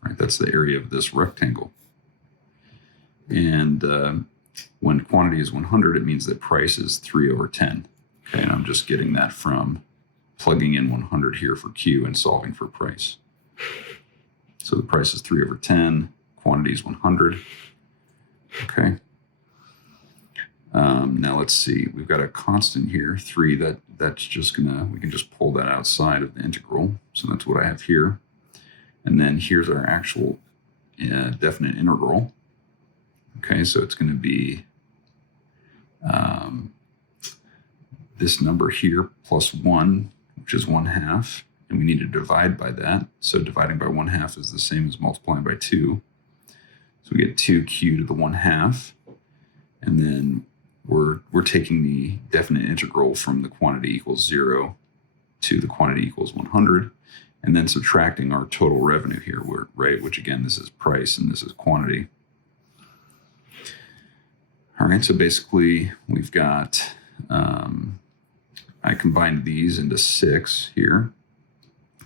right? That's the area of this rectangle. And when quantity is 100, it means that price is 3 over 10. Okay, and I'm just getting that from plugging in 100 here for Q and solving for price. So the price is 3 over 10, quantity is 100. Okay. Now let's see, we've got a constant here, 3, that's just we can just pull that outside of the integral. So that's what I have here. And then here's our actual definite integral. Okay, so it's going to be this number here plus 1, which is 1/2, and we need to divide by that. So dividing by 1/2 is the same as multiplying by 2. So we get 2q to the 1/2, and then we're taking the definite integral from the quantity equals 0 to the quantity equals 100, and then subtracting our total revenue here, right? Which again, this is price and this is quantity. All right, so basically we've got, I combined these into 6 here,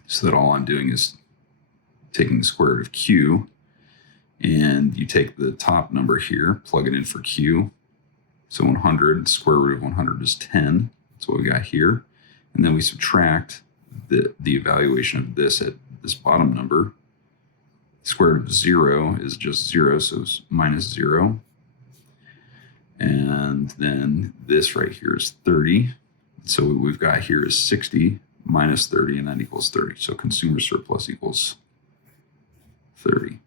so that all I'm doing is taking the square root of q, and you take the top number here, plug it in for q. So 100, square root of 100 is 10. That's what we got here. And then we subtract the evaluation of this at this bottom number. Square root of 0 is just 0, so it's minus 0. And then this right here is 30. So what we've got here is 60 minus 30, and that equals 30. So consumer surplus equals 30.